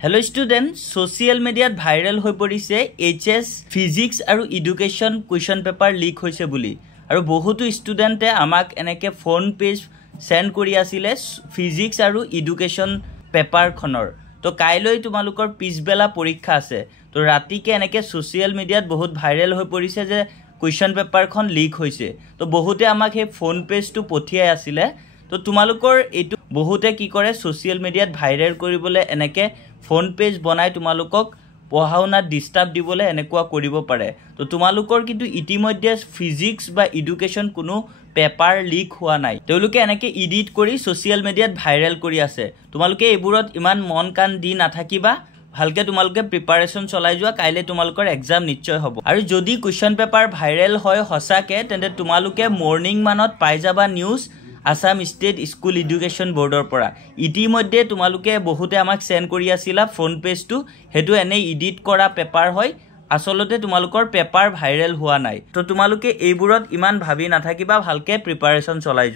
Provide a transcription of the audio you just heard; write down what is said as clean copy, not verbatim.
Hello students, social media viral হৈ পৰিছে HS physics আৰু education question paper leak হৈছে বুলি আৰু বহুতো ষ্টুডেন্টে আমাক এনেকে ফোন পেজ সেন্ড কৰি আছিলে physics আৰু education paper খনৰ তো কাইলৈ তোমালোকৰ পিছবেলা পৰীক্ষা আছে তো ৰাতিকে এনেকে social media বহুত viral হৈ পৰিছে যে question paper খন leak হৈছে তো বহুতে আমাক হে ফোন পেজটো পঠিয়াই আছিলে তো তোমালোকৰ এটো বহুতে কি কৰে social media viral কৰিবলৈ এনেকে ফোন পেজ বনাই তোমালোকক পঢ়াওনা ডিস্টাৰ্ব দিবলে এনেকুৱা কৰিব পাৰে তো তোমালোকৰ কিন্তু ইতিমধ্যে ফিজিক্স বা এডুকেশন কোনো পেপাৰ লিক হোৱা নাই তেওঁলোকে এনেকে এডিট কৰি সোশ্যাল মিডিয়াত ভাইৰাল কৰি আছে তোমালোকে এবোৰত ইমান মন কান দি নাথাকিবা ভালকে তোমালোকে প্ৰিপাৰেচন চলাই যোৱা কাইলে তোমালোকৰ এক্সাম নিশ্চয় হ'ব আৰু যদি কোৱেশ্চন পেপাৰ ভাইৰাল হয় হসাকে তেন্তে তোমালোকে মৰ্নিং মানত পাই যাবা news Assam State School Education Boardৰ পৰা ইতিমধ্যে তোমালোকে বহুতে আমাক সেন্ড কৰি আছিলা ফোন পেজটো হেতু এনে এডিট কৰা পেপাৰ হয় আসলতে তোমালোকৰ পেপাৰ ভাইৰাল হোৱা নাই তো তোমালোকে এইবোৰত ইমান ভাবি নাথাকিবা ভালকে প্ৰিপাৰেচন চলাই